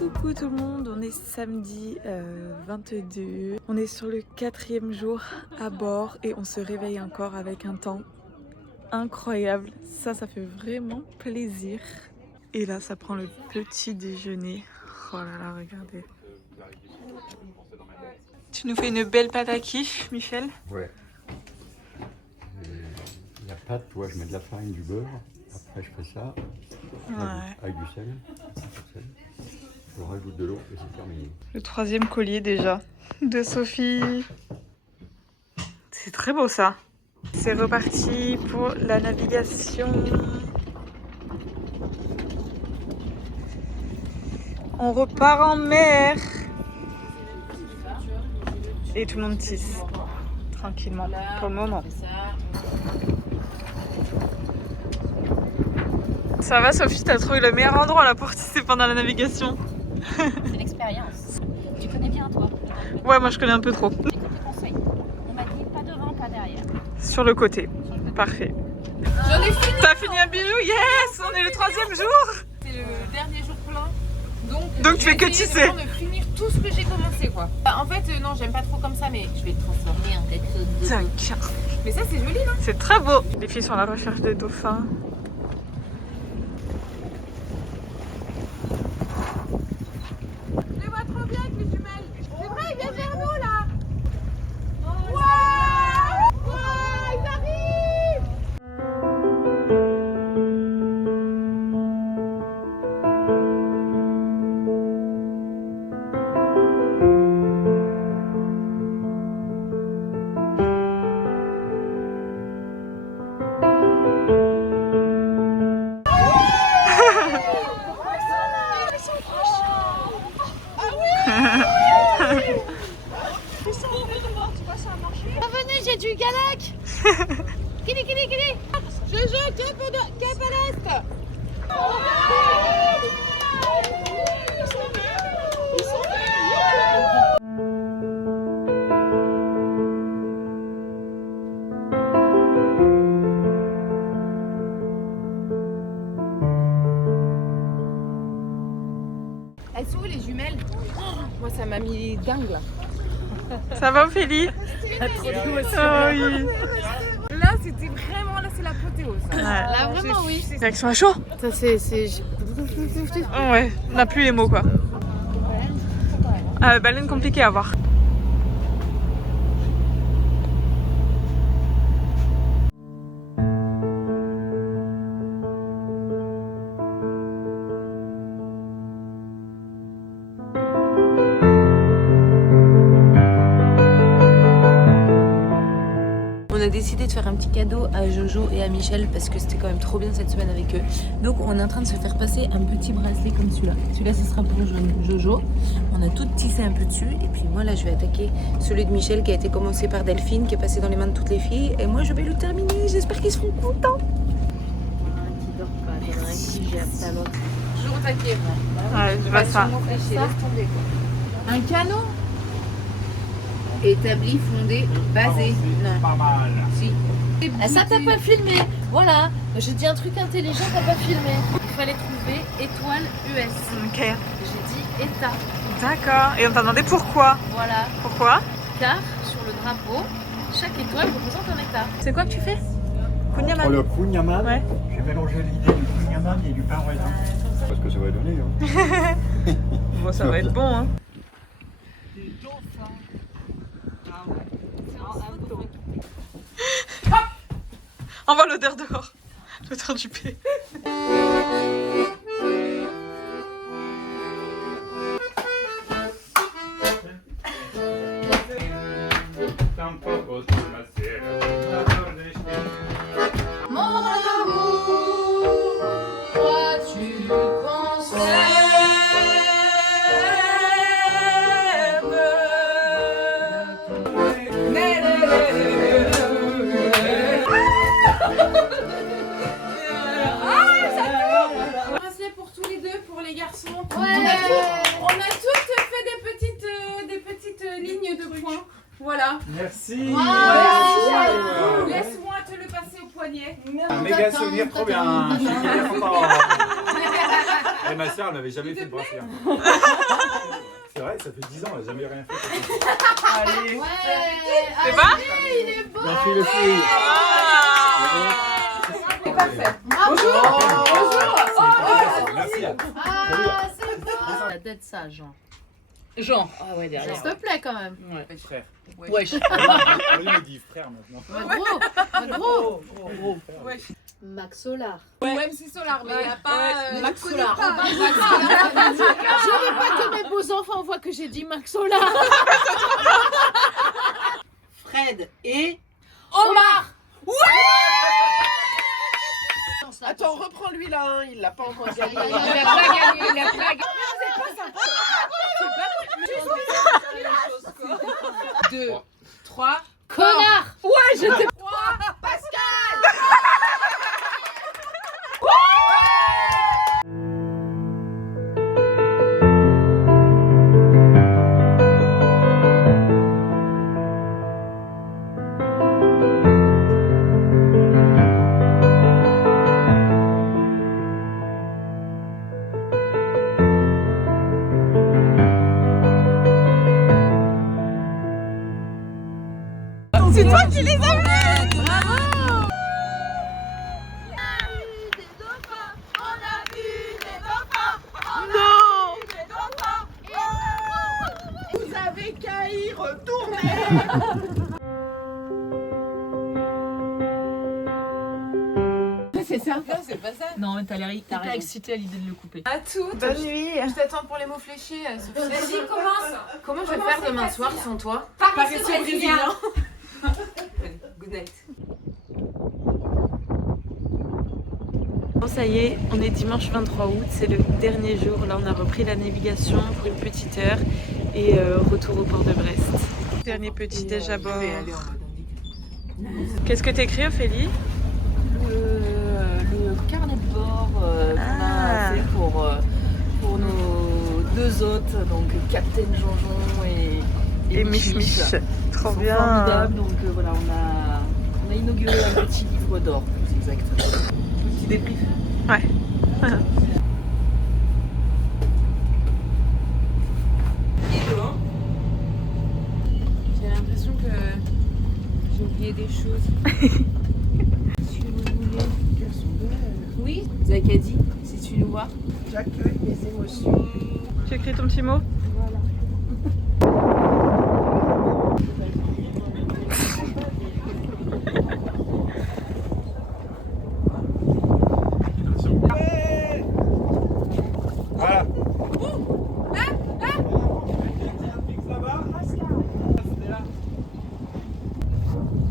Coucou tout le monde, on est samedi 22, on est sur le 4e jour à bord et on se réveille encore avec un temps incroyable, ça fait vraiment plaisir. Et là ça prend le petit déjeuner, oh là là regardez. Tu nous fais une belle pâte à quiche Michel? Ouais. La pâte, tu vois, je mets de la farine, du beurre, après je fais ça, avec du sel, je rajoute de l'eau et c'est terminé. Le 3e collier déjà de Sophie. C'est très beau ça. C'est reparti pour la navigation. On repart en mer. Et tout le monde tisse. Tranquillement. Pour le moment. Ça va Sophie, t'as trouvé le meilleur endroit là pour tisser pendant la navigation? C'est l'expérience. Tu connais bien toi? Ouais, moi je connais un peu trop. Écoute le conseil. On m'a dit pas devant, pas derrière. Sur le côté. Parfait. J'en ai fini. T'as fini un bijou? Yes! On est le 3e jour! C'est le dernier jour plein. Donc tu fais que tisser. De finir tout ce que j'ai commencé quoi. En fait non, j'aime pas trop comme ça mais je vais le transformer en quelque chose de... D'accord. Mais ça c'est joli non? C'est très beau. Les filles sont à la recherche de dauphins. Je les vois trop bien avec les jumelles. C'est vrai, ils viennent vers nous là. Waouh! Ils arrivent! Venez, j'ai du galac. Kili, kili, kili. Jojo, cap à l'est. Elles sont où les jumelles? Moi ça m'a mis dingue là. Ça va Ophélie? Trop d'émotion. Oh oui. Là c'était vraiment, là c'est l'apothéose. Ouais. Là vraiment oui. Réaction à chaud? Ça c'est... Ouais, on n'a plus les mots quoi. Baleine compliquée à voir. On a décidé de faire un petit cadeau à Jojo et à Michel parce que c'était quand même trop bien cette semaine avec eux. Donc on est en train de se faire passer un petit bracelet comme celui-là. Celui-là ce sera pour Jojo. On a tout tissé un peu dessus et puis moi là je vais attaquer celui de Michel qui a été commencé par Delphine, qui est passé dans les mains de toutes les filles et moi je vais le terminer. J'espère qu'ils seront contents. Qui dort pas, il y en a un qui gère à l'autre. Toujours au taquet. Ouais, je vois ça. Un canot? Établi, fondé, basé. Non. Pas mal. Si. Ah, ça t'as pas filmé. Voilà. Je dis un truc intelligent, t'as pas filmé. Il fallait trouver étoile US. Ok. J'ai dit état. D'accord. Et on t'a demandé pourquoi? Voilà. Pourquoi? Car sur le drapeau, chaque étoile représente un état. C'est quoi que tu fais? Entre Kunyaman. le kunyaman, Ouais. j'ai mélangé l'idée du kunyaman et du pain au raisin. Parce que ça va donner. Hein. Bon, ça va être bon hein. On voit l'odeur dehors. L'odeur du paix. Tampoco soy más cierto. Mon amour, toi tu bracelet pour tous les deux, pour les garçons. On a toutes fait des petites lignes de points. Voilà. Merci. Laisse-moi te le passer au poignet. Un méga souvenir trop bien. Je suis bien content. ma soeur, elle m'avait jamais fait de bracelet. C'est vrai, ça fait 10 ans, elle n'a jamais rien fait. Allez. Ouais. C'est pas Il est beau. Merci les filles. C'est parfait. Bonjour. Merci. Ah, c'est beau. La tête ça, Jean. Jean. Ah ouais, derrière. S'il te plaît quand même. Ouais. Frère. Wesh. Lui, il dit frère maintenant. Gros. Wesh. Max Solar. Ou MC Solar, mais il n'y a pas. Max je connais Solar. pas. Je veux pas que mes beaux-enfants voient que j'ai dit Max Solar. Fred et... Omar. Attends, reprends-lui là, hein, il l'a pas encore gagné. Il a pas gagné, il a pas gagné. 2, 3. Connard. Ouais, je t'ai... C'est toi qui les as mis. Non. Vous avez qu'à y retourner. C'est ça. Non, c'est pas ça. Non, mais t'as l'air hyper excitée à l'idée de le couper. À toutes. Bonne nuit. Je t'attends pour les mots fléchés, Sophie. Vas-y, commence. Comment je vais faire demain soir sans toi? Paris brésilien. Good night. Bon, ça y est, on est dimanche 23 août, c'est le dernier jour. Là, on a repris la navigation pour une petite heure et retour au port de Brest. Dernier petit déj à bord. Qu'est-ce que t'écris, Ophélie? Le carnet de bord qu'on a fait pour nos deux hôtes, donc Captain Jonjon et Mich Mich. Trop Ils sont bien. formidables, donc voilà, on a inauguré un petit livre d'or, plus exactement. Petit débrief. Ouais. J'ai l'impression que j'ai oublié des choses. Si vous voulez. Oui, Zakadi, si tu nous vois. J'accueille mes émotions. Tu écris ton petit mot? Voilà.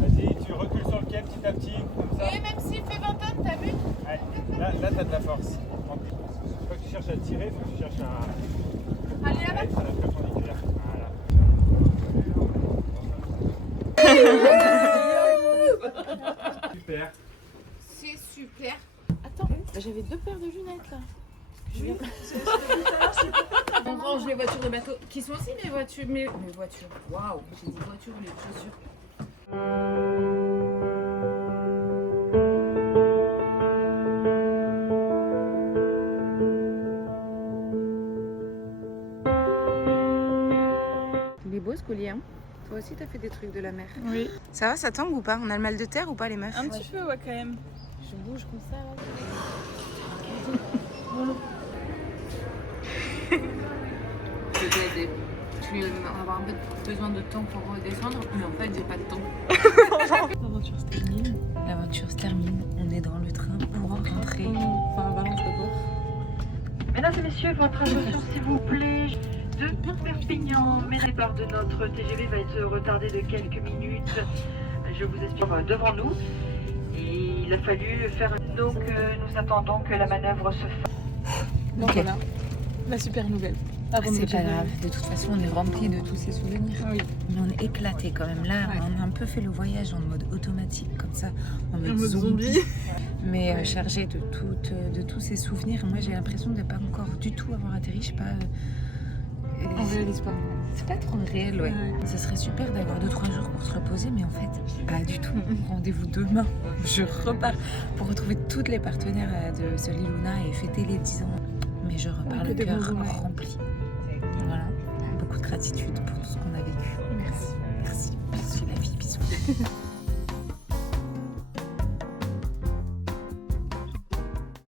Vas-y, tu recules sur le quai petit à petit, comme ça. Et même s'il fait 20 tonnes, t'as vu? Allez, là t'as de la force. Faut que tu cherches à tirer, faut que tu cherches à... Allez, là-bas. être perpendiculaire. Voilà. Super. C'est super. Attends, j'avais 2 paires de lunettes là. On range les voitures de bateau qui sont aussi mes voitures. Mes voitures. Waouh, j'ai dit voitures ou les chaussures. Il est beau ce collier, hein. Toi aussi t'as fait des trucs de la mer. Oui. Ça va, ça tangue ou pas? On a le mal de terre ou pas les meufs? Un petit peu, ouais, quand même. Je bouge comme ça là. Peut-être tu vas avoir un peu besoin de temps pour redescendre, mais en fait j'ai pas de temps. L'aventure se termine. L'aventure se termine, on est dans le train pour rentrer. Enfin, à Valence d'abord. Mesdames et messieurs, votre attention s'il vous plaît. De Perpignan, mais le départ de notre TGV va être retardé de quelques minutes. Je vous explique devant nous. Et il a fallu faire donc nous attendons que la manœuvre se fasse. Donc Ok. voilà, la super nouvelle. Avant de C'est pas dire- grave, de toute façon on est rempli de tous ces souvenirs. Oui. Mais on est éclaté quand même. Là, Ouais. on a un peu fait le voyage en mode automatique, comme ça, en mode, En mode zombie. zombie. Mais Ouais. chargé de tous ces souvenirs. Moi j'ai l'impression de ne pas encore du tout avoir atterri. Je sais pas. On réalise pas. C'est pas trop réel, ouais. Ouais. Ce serait super d'avoir 2-3 jours pour se reposer, mais en fait, pas du tout. Rendez-vous demain. Je repars pour retrouver toutes les partenaires de Sol et Luna et fêter les 10 ans. Mais je repars Que le des cœur bons moments. rempli. Voilà, beaucoup de gratitude pour tout ce qu'on a vécu. Merci. Merci. Bisous la vie, bisous.